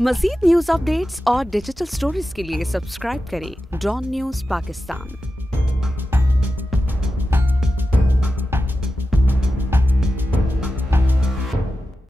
मज़ीद news updates और digital stories के लिए सब्सक्राइब करें डॉन न्यूज़ पाकिस्तान।